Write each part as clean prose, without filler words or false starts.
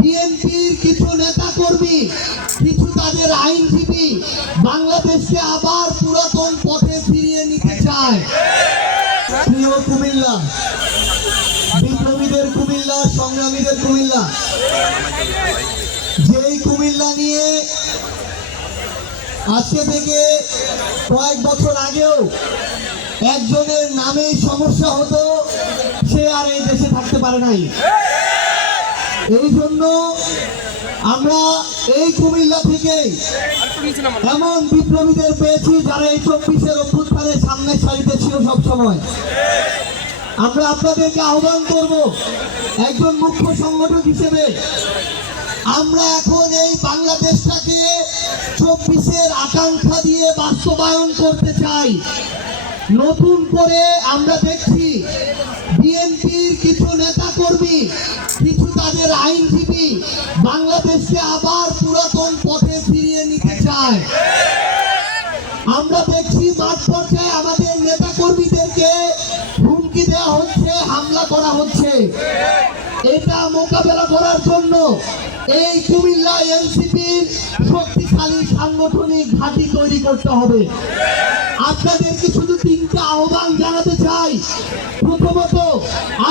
বিএনপির কিছু নেতা কর্মী, কিছু তাদের আইনজীবী বাংলাদেশকে আবার পুরাতন পথে ফিরিয়ে নিতে চায়। প্রিয় কুমিল্লা, বিপ্লবীদের কুমিল্লা, সংগ্রামীদের কুমিল্লা, যেই কুমিল্লা নিয়ে আজকে থেকে কয়েক বছর আগেও একজনের নামেই সমস্যা হতো, সে আর এই দেশে থাকতে পারে নাই। এই জন্য আমরা এই কুমিল্লা থেকে এমন বিপ্লবীদের পেয়েছি যারা এই 24-এর অভ্যুত্থানের সামনের সারিতে ছিল সবসময়। আমরা আপনাদেরকে আহ্বান করব একজন মুখ্য সংগঠক হিসেবে, আমরা এখন এই বাংলাদেশটাকে 24-এর আকাঙ্ক্ষা দিয়ে বাস্তবায়ন করতে চাই। নতুন করে আমরা দেখছি বিএনপির কিছু নেতা কর্মী, কিছু তাদের আইনজীবী বাংলাদেশকে আবার পুরাতন পথে ফিরিয়ে নিতে চায়। আমরা দেখছি মাঠ পর্যায়ে আমাদের নেতা কর্মীদেরকে হুমকি দেওয়া হচ্ছে, হামলা করা হচ্ছে। এটা মোকাবেলা করার জন্য এই কুমিল্লা এনসিপির শক্তিশালী সাংগঠনিক ঘাঁটি তৈরি করতে হবে। আপনাদেরকে শুধু 3টা আহ্বান জানাতে চাই। প্রথমত,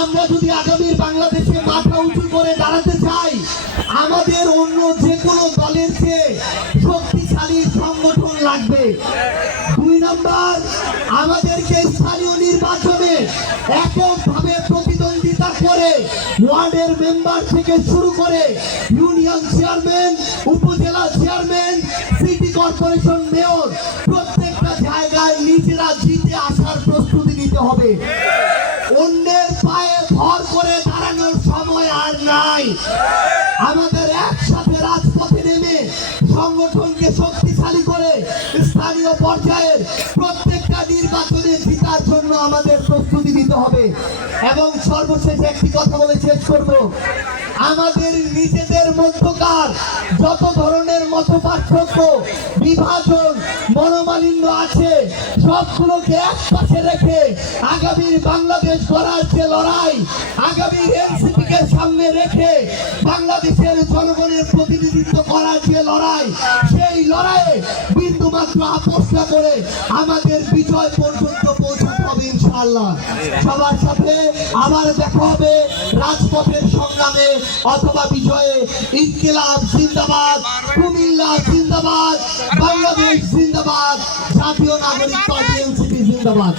আমরা যদি আগামীর বাংলাদেশে মাথা উঁচু করে দাঁড়াতে চাই, আমাদের অন্য যে কোনো দলের চেয়ে শক্তিশালী সংগঠন লাগবে। 2 নম্বর, আমাদেরকে স্থানীয় নির্বাচনে এককভাবে প্রতিদ্বন্দ্বিতা করে ওয়ার্ডের মেম্বার থেকে শুরু করে ইউনিয়ন চেয়ারম্যান, উপজেলা চেয়ারম্যান, সিটি কর্পোরেশন মেয়র প্রত্যেকটা জায়গায় নিজেরা জিতে আসার প্রস্তুতি নিতে হবে। অন্যের পায়ে ভর করে দাঁড়ানোর সময় আর নাই। আমাদের একসাথে রাজপথে নেমে সংগঠনকে শক্তিশালী করে স্থানীয় পর্যায়ের প্রত্যেকটা নির্বাচনে জেতার জন্য আমাদের প্রস্তুতি নিতে হবে। এবং সর্বশেষ একটি কথা বলে শেষ করব, আমাদের নিজেদের মধ্যকার যত ধরনের মতপার্থক্য, বিভাজন, মনোমালিন্য আছে, সবগুলোকে একপাশে রেখে আগামীর বাংলাদেশ গড়ার যে লড়াই, আগামীর এনসিপিকে সামনে রেখে বাংলাদেশের জনগণের প্রতিনিধিত্ব করার যে লড়াই, সেই লড়াইয়ে বিন্দুমাত্র আপোষ না করে আমাদের বিজয় পর্যন্ত পৌঁছাতে হবে ইনশাআল্লাহ। সবার সাথে আবার দেখা হবে রাজপথের সংগ্রামে অথবা বিজয়ে। ইনকিলাব জিন্দাবাদ, কুমিল্লা জিন্দাবাদ, বাংলাদেশ জিন্দাবাদ, জাতীয় নাগরিক পার্টি এনসিপি জিন্দাবাদ।